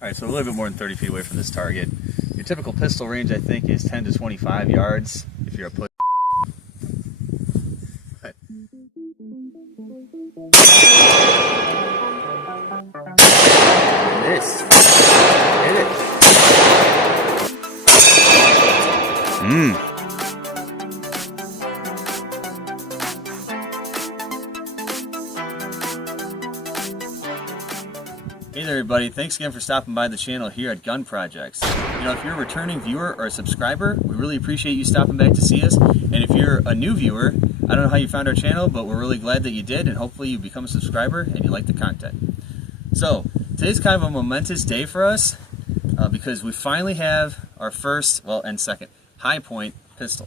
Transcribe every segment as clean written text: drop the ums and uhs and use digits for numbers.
Alright, so a little bit more than 30 feet away from this target. Your typical pistol range, I think, is 10 to 25 yards if you're a pussy. This. Hit it. Hey there everybody, thanks again for stopping by the channel here at Gun Projects. You know, if you're a returning viewer or a subscriber, we really appreciate you stopping back to see us. And if you're a new viewer, I don't know how you found our channel, but we're really glad that you did, and hopefully you become a subscriber and you like the content. So, today's kind of a momentous day for us because we finally have our first, well, and second, Hi-Point pistol.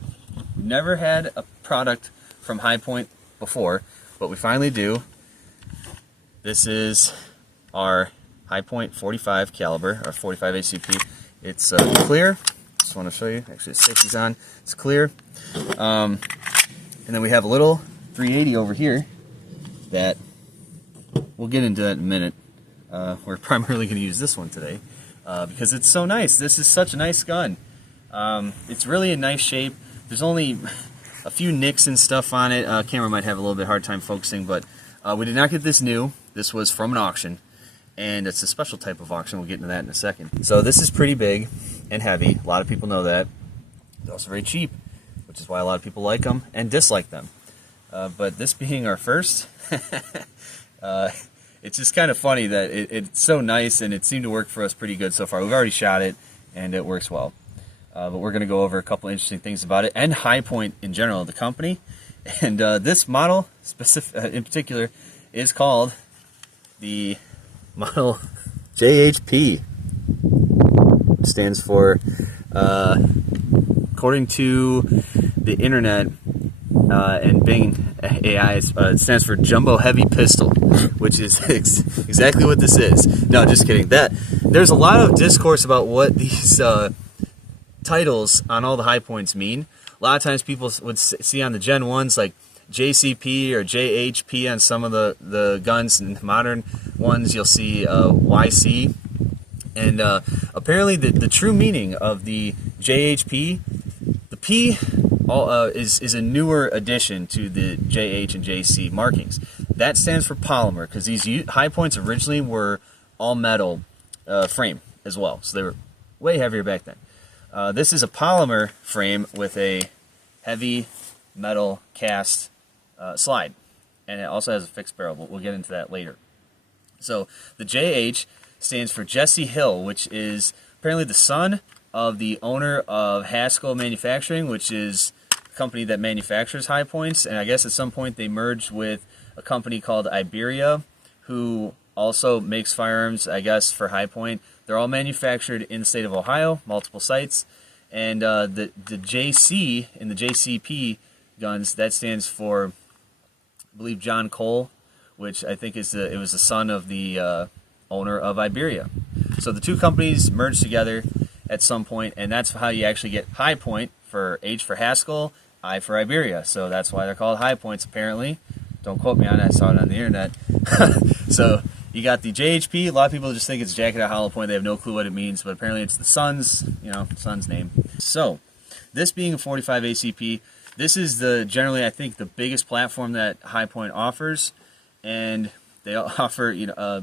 We've never had a product from Hi-Point before, but we finally do. This is our Hi-Point 45 caliber, or 45 ACP. It's clear. Just want to show you. Actually, the safety's on. It's clear. And then we have a little 380 over here that we'll get into that in a minute. We're primarily going to use this one today because it's so nice. This is such a nice gun. It's really in nice shape. There's only a few nicks and stuff on it. Camera might have a little bit hard time focusing, but we did not get this new. This was from an auction, and it's a special type of auction. We'll get into that in a second. So this is pretty big and heavy. A lot of people know that. They're also very cheap, which is why a lot of people like them and dislike them. But this being our first, it's just kind of funny that it's so nice, and it seemed to work for us pretty good so far. We've already shot it, and it works well. But we're going to go over a couple interesting things about it, and Hi-Point in general, the company. And this model in particular is called the model JHP. It stands for, according to the internet and Bing AI, it stands for Jumbo Heavy Pistol, which is exactly what this is. No, just kidding. There's a lot of discourse about what these titles on all the Hi-Points mean. A lot of times people would see on the Gen 1s like JCP or JHP on some of the guns, and modern ones you'll see YC. And apparently the true meaning of the JHP, the P is a newer addition to the JH and JC markings. That stands for polymer, because these Hi-Points originally were all metal frame as well, so they were way heavier back then. This is a polymer frame with a heavy metal cast slide, and it also has a fixed barrel, but we'll get into that later. So the JH stands for Jesse Hill, which is apparently the son of the owner of Haskell Manufacturing, which is a company that manufactures Hi-Points, and I guess at some point they merged with a company called Iberia, who also makes firearms, I guess, for Hi-Point. They're all manufactured in the state of Ohio, multiple sites, and the JC in the JCP guns, that stands for, I believe, John Cole, which I think is it was the son of the owner of Iberia. So the two companies merged together at some point, and that's how you actually get Hi-Point, for H for Haskell, I for Iberia. So that's why they're called Hi-Points, apparently. Don't quote me on it, I saw it on the internet. So you got the JHP. A lot of people just think it's Jacket Hollow Point. They have no clue what it means, but apparently it's the son's, son's name. So this being a 45 ACP, this is generally, I think, the biggest platform that Hi-Point offers, and they offer, I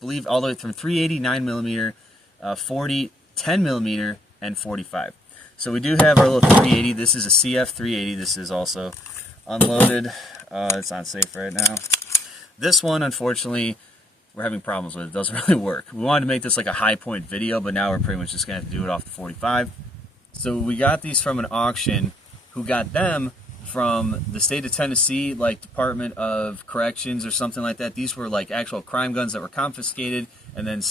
believe, all the way from 380, 9mm, 40, 10mm, and 45. So we do have our little 380. This is a CF 380. This is also unloaded. It's not safe right now. This one, unfortunately, we're having problems with. It doesn't really work. We wanted to make this like a Hi-Point video, but now we're pretty much just going to have to do it off the 45. So we got these from an auction. Who got them from the state of Tennessee, like Department of Corrections or something like that. These were like actual crime guns that were confiscated and then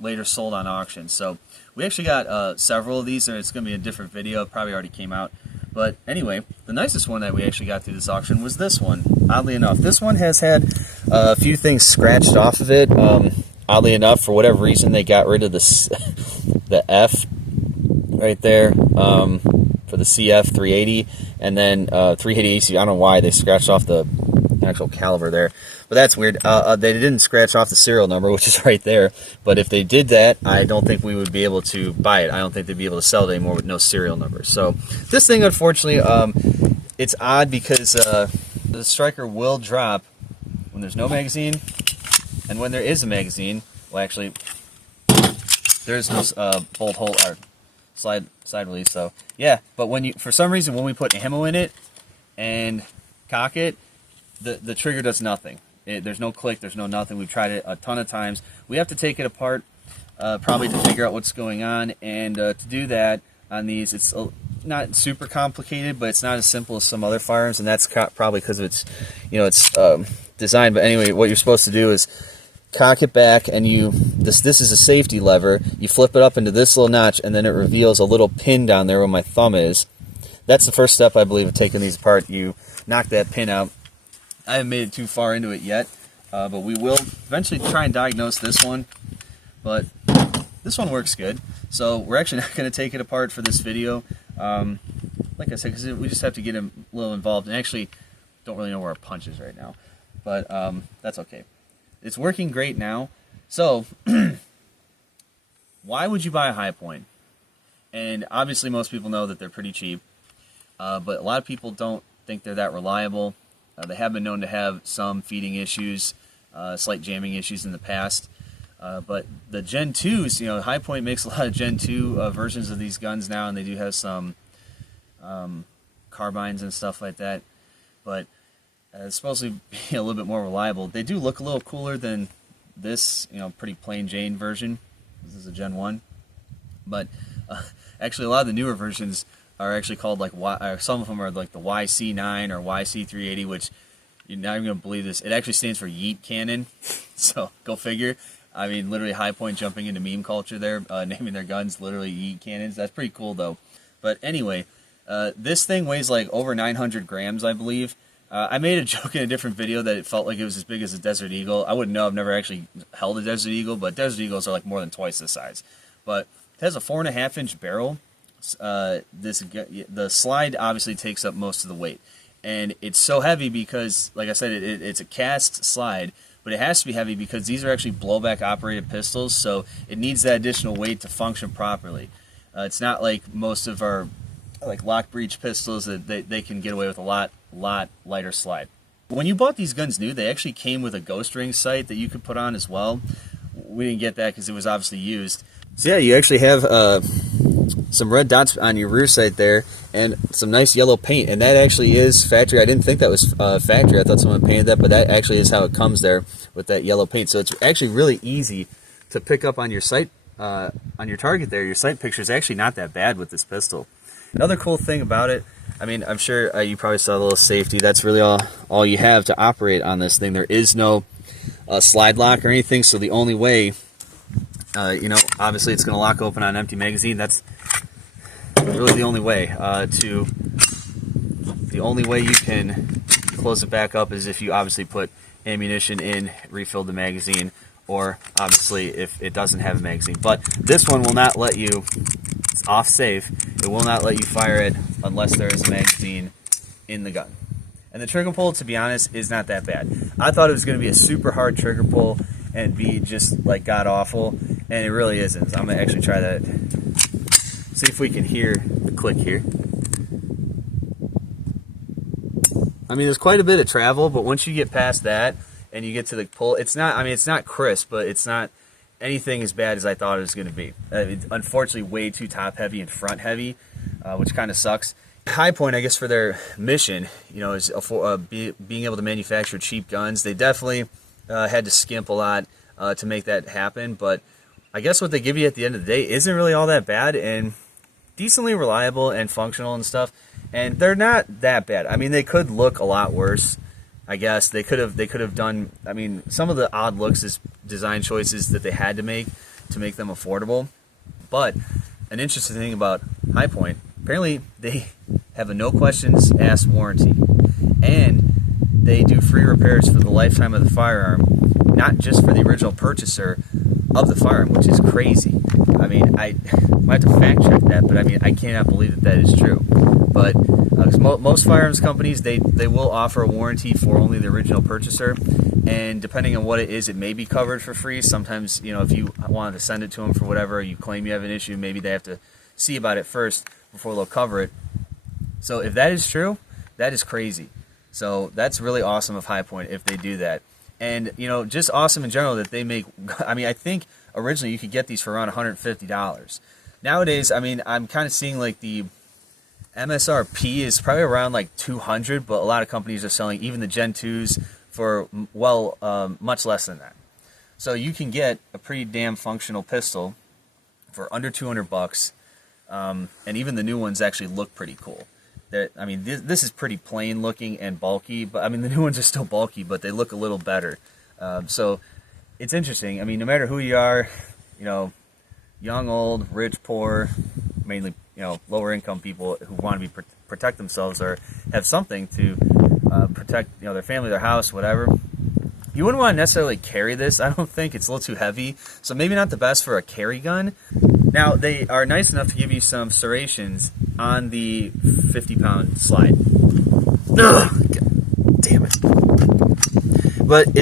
later sold on auction. So we actually got several of these, and it's going to be a different video. It probably already came out. But anyway, the nicest one that we actually got through this auction was this one. Oddly enough, this one has had a few things scratched off of it. Oddly enough, for whatever reason, they got rid of the F right there for the CF 380, and then 380 AC. I don't know why they scratched off the actual caliber there. But that's weird. They didn't scratch off the serial number, which is right there. But if they did that, I don't think we would be able to buy it. I don't think they'd be able to sell it anymore with no serial number. So this thing, unfortunately, it's odd because the striker will drop when there's no magazine, and when there is a magazine, well, actually, there's no bolt hole or side release. So yeah, but when you, for some reason, when we put ammo in it and cock it, the trigger does nothing. There's no click, there's no nothing. We've tried it a ton of times. We have to take it apart probably to figure out what's going on, and to do that on these, it's not super complicated, but it's not as simple as some other firearms, and that's probably because of its, you know, its design. But anyway, what you're supposed to do is cock it back, and this is a safety lever. You flip it up into this little notch, and then it reveals a little pin down there where my thumb is. That's the first step, I believe, of taking these apart. You knock that pin out. I haven't made it too far into it yet, but we will eventually try and diagnose this one. But this one works good, so we're actually not going to take it apart for this video. Like I said, because we just have to get a little involved, and actually don't really know where our punch is right now, but that's okay. It's working great now. So why would you buy a High Point? And obviously most people know that they're pretty cheap, but a lot of people don't think they're that reliable. They have been known to have some feeding issues, slight jamming issues in the past. But the Gen 2s, you know, High Point makes a lot of Gen 2 versions of these guns now, and they do have some carbines and stuff like that. But it's supposed to be a little bit more reliable. They do look a little cooler than this, you know, pretty plain Jane version. This is a Gen 1. But actually, a lot of the newer versions are actually called like some of them are like the YC9 or YC380, which you're not even going to believe this. It actually stands for Yeet Cannon. So go figure. I mean, literally High Point jumping into meme culture there, naming their guns literally Yeet Cannons. That's pretty cool though. But anyway, this thing weighs like over 900 grams, I believe. I made a joke in a different video that it felt like it was as big as a Desert Eagle. I wouldn't know. I've never actually held a Desert Eagle, but Desert Eagles are like more than twice this size. But it has a 4.5-inch barrel. The slide obviously takes up most of the weight, and it's so heavy because, like I said, it's a cast slide, but it has to be heavy because these are actually blowback operated pistols, so it needs that additional weight to function properly. It's not like most of our like lock breech pistols that they can get away with a lot lighter slide. When you bought these guns new, they actually came with a ghost ring sight that you could put on as well. We didn't get that because it was obviously used. So yeah, you actually have some red dots on your rear sight there, and some nice yellow paint, and that actually is factory. I didn't think that was factory. I thought someone painted that, but that actually is how it comes there with that yellow paint. So it's actually really easy to pick up on your sight, on your target there. Your sight picture is actually not that bad with this pistol. Another cool thing about it, I mean, I'm sure you probably saw a little safety. That's really all you have to operate on this thing. There is no slide lock or anything, so the only way, you know, obviously it's going to lock open on an empty magazine. That's really the only way. The only way you can close it back up is if you obviously put ammunition in, refill the magazine, or obviously if it doesn't have a magazine. But this one will not let you, it's off safe, it will not let you fire it unless there is a magazine in the gun. And the trigger pull, to be honest, is not that bad. I thought it was going to be a super hard trigger pull and be just like god awful, and it really isn't. So I'm going to actually try that. See if we can hear the click here. I mean, there's quite a bit of travel, but once you get past that and you get to the pull, it's not, I mean, it's not crisp, but it's not anything as bad as I thought it was going to be. It's unfortunately way too top heavy and front heavy, which kind of sucks. High Point, I guess, for their mission, you know, is being able to manufacture cheap guns. They definitely had to skimp a lot to make that happen, but I guess what they give you at the end of the day isn't really all that bad and decently reliable and functional and stuff. And they're not that bad. I mean, they could look a lot worse. I guess they could have done. I mean, some of the odd looks is design choices that they had to make them affordable. But an interesting thing about High Point, apparently they have a no questions asked warranty, and they do free repairs for the lifetime of the firearm, not just for the original purchaser of the firearm, which is crazy. I mean, I might have to fact check that, but I mean, I cannot believe that is true. But 'Cause most firearms companies, they will offer a warranty for only the original purchaser, and depending on what it is, it may be covered for free. Sometimes, you know, if you wanted to send it to them for whatever, you claim you have an issue, maybe they have to see about it first before they'll cover it. So if that is true, that is crazy. So that's really awesome of High Point if they do that. And, you know, just awesome in general that they make, I mean, I think originally you could get these for around $150. Nowadays, I mean, I'm kind of seeing like the MSRP is probably around like 200, but a lot of companies are selling even the Gen 2s for, well, much less than that. So you can get a pretty damn functional pistol for under 200 bucks. And even the new ones actually look pretty cool. I mean, this is pretty plain looking and bulky, but I mean, the new ones are still bulky, but they look a little better. So it's interesting. I mean, no matter who you are, you know, young, old, rich, poor, mainly, you know, lower income people who want to protect themselves or have something to protect, you know, their family, their house, whatever. You wouldn't want to necessarily carry this. I don't think it's a little too heavy, so maybe not the best for a carry gun. Now, they are nice enough to give you some serrations on the 50-pound slide. Ugh, God damn it! But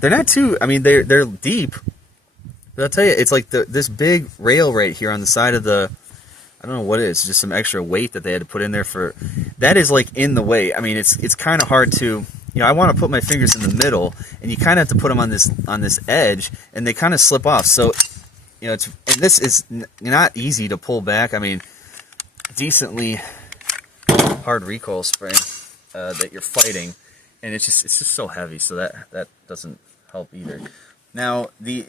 they're not too. I mean, they're deep. But I'll tell you, it's like this big rail right here on the side of the. I don't know what it is. Just some extra weight that they had to put in there for. That is like in the way. I mean, it's kind of hard to. You know, I want to put my fingers in the middle, and you kind of have to put them on this edge, and they kind of slip off. So, you know, and this is not easy to pull back. I mean, decently hard recoil spring that you're fighting, and it's just so heavy. So that doesn't help either. Now, the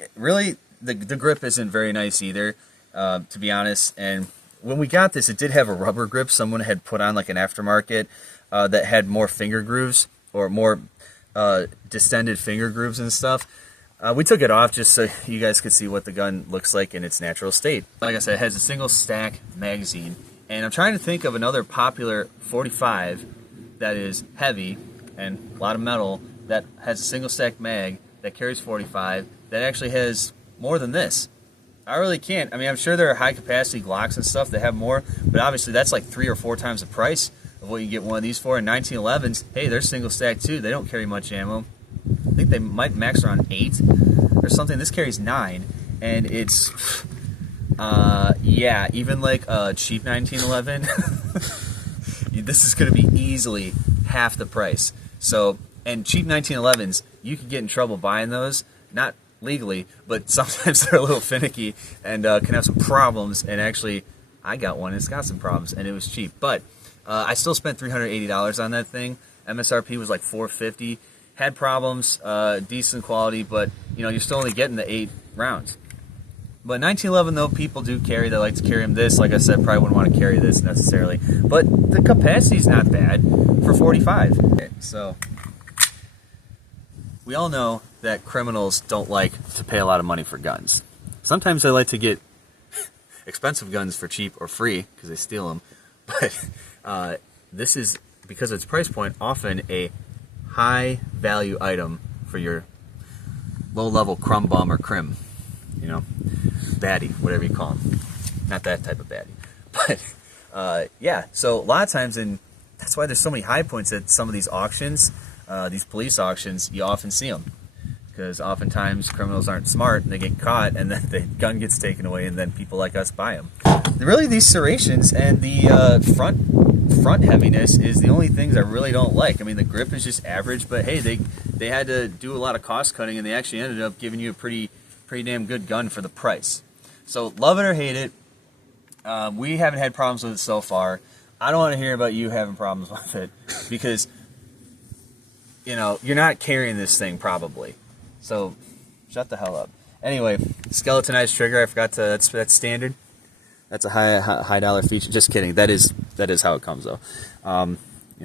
grip isn't very nice either, to be honest. And when we got this, it did have a rubber grip. Someone had put on like an aftermarket that had more finger grooves or more distended finger grooves and stuff. We took it off just so you guys could see what the gun looks like in its natural state. Like I said, it has a single stack magazine. And I'm trying to think of another popular 45 that is heavy and a lot of metal that has a single stack mag that carries 45 that actually has more than this. I really can't. I mean, I'm sure there are high capacity Glocks and stuff that have more, but obviously that's like 3 or 4 times the price of what you get one of these for. And 1911s, hey, they're single stack too. They don't carry much ammo. I think they might max around 8 or something. This carries 9, and it's yeah, even like a cheap 1911 this is going to be easily half the price. So, and cheap 1911s, you can get in trouble buying those, not legally, but sometimes they're a little finicky and can have some problems. And actually, I got one, it's got some problems, and it was cheap, but I still spent $380 on that thing. MSRP was like $450. Had problems, decent quality, but you know, you're still only getting the 8 rounds. But 1911 though, people do carry. They like to carry them. This, like I said, probably wouldn't want to carry this necessarily. But the capacity's not bad for 45. Okay, so we all know that criminals don't like to pay a lot of money for guns. Sometimes they like to get expensive guns for cheap or free because they steal them. But this is, because of its price point, often a high value item for your low level crumb bum or crim, you know, baddie, whatever you call them. Not that type of baddie, but yeah. So a lot of times, and that's why there's so many High Points at some of these auctions, these police auctions. You often see them because oftentimes criminals aren't smart and they get caught, and then the gun gets taken away, and then people like us buy them. Really, these serrations and the front heaviness is the only things I really don't like. I mean, the grip is just average, but hey, they had to do a lot of cost cutting, and they actually ended up giving you a pretty damn good gun for the price. So love it or hate it, we haven't had problems with it so far. I don't want to hear about you having problems with it because, you know, you're not carrying this thing probably. So shut the hell up. Anyway, skeletonized trigger. I forgot to. That's standard. That's a high dollar feature. Just kidding. That is how it comes though. You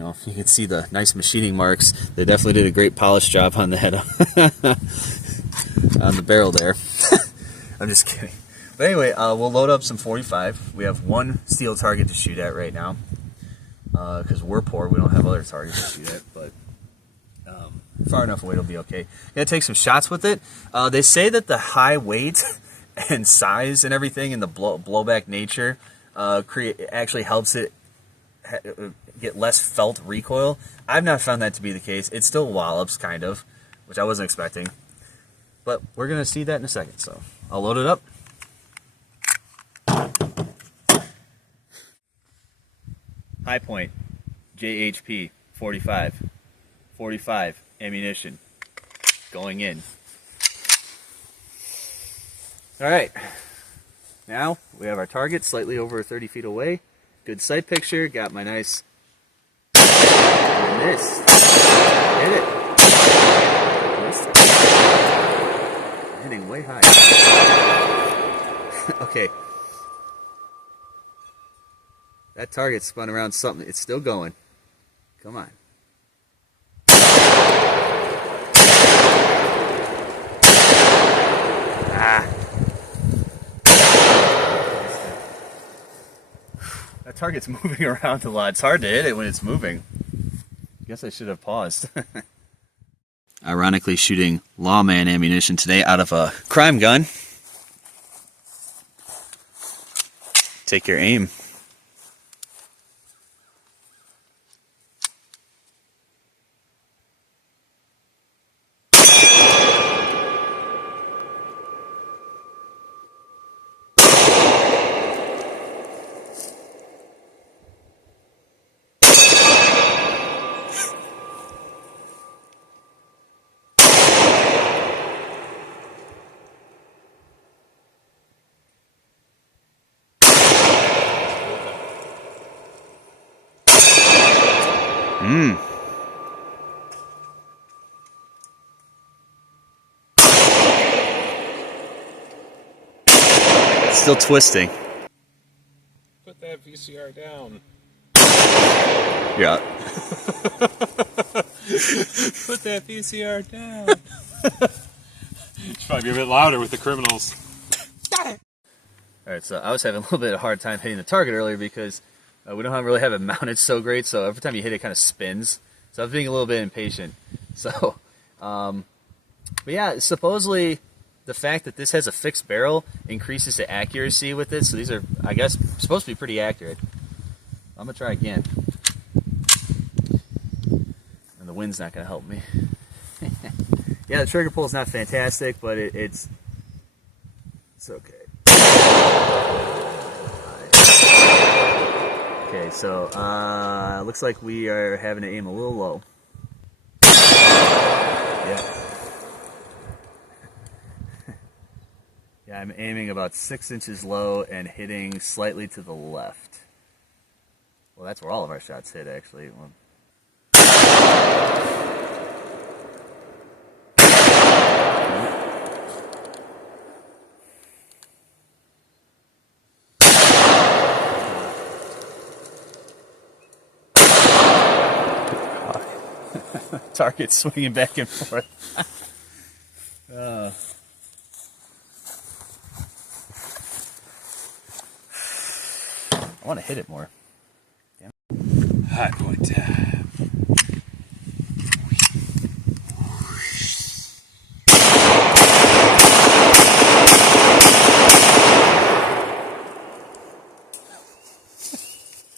know, you can see the nice machining marks. They definitely did a great polish job on the head on the barrel there. I'm just kidding. But anyway, we'll load up some 45. We have one steel target to shoot at right now because we're poor. We don't have other targets to shoot at, but far enough away it'll be okay. Gonna take some shots with it. They say that the high weight and size and everything and the blowback nature actually helps it get less felt recoil. I've not found that to be the case. It still wallops, kind of, which I wasn't expecting. But we're going to see that in a second, so I'll load it up. High point, JHP, 45 ammunition, going in. All right, now we have our target slightly over 30 feet away. Good sight picture, got my nice, missed, hit it, missed it. Hitting way high. Okay. That target spun around something. It's still going. Come on. Ah. That target's moving around a lot. It's hard to hit it when it's moving. Guess I should have paused. Ironically, shooting lawman ammunition today out of a crime gun. Take your aim. Still twisting. Put that VCR down. Yeah. Put that VCR down. Should probably be a bit louder with the criminals. Got it. Alright, so I was having a little bit of a hard time hitting the target earlier because we don't really have it mounted so great, so every time you hit it, it kind of spins. So I was being a little bit impatient. So, but yeah, supposedly the fact that this has a fixed barrel increases the accuracy with it. So these are, I guess, supposed to be pretty accurate. I'm going to try again. And the wind's not going to help me. Yeah, the trigger pull is not fantastic, but it's okay. Okay, so looks like we are having to aim a little low. Yeah. Yeah, I'm aiming about 6 inches low and hitting slightly to the left. Well, that's where all of our shots hit, actually. Target swinging back and forth. I want to hit it more. Damn it. High point time.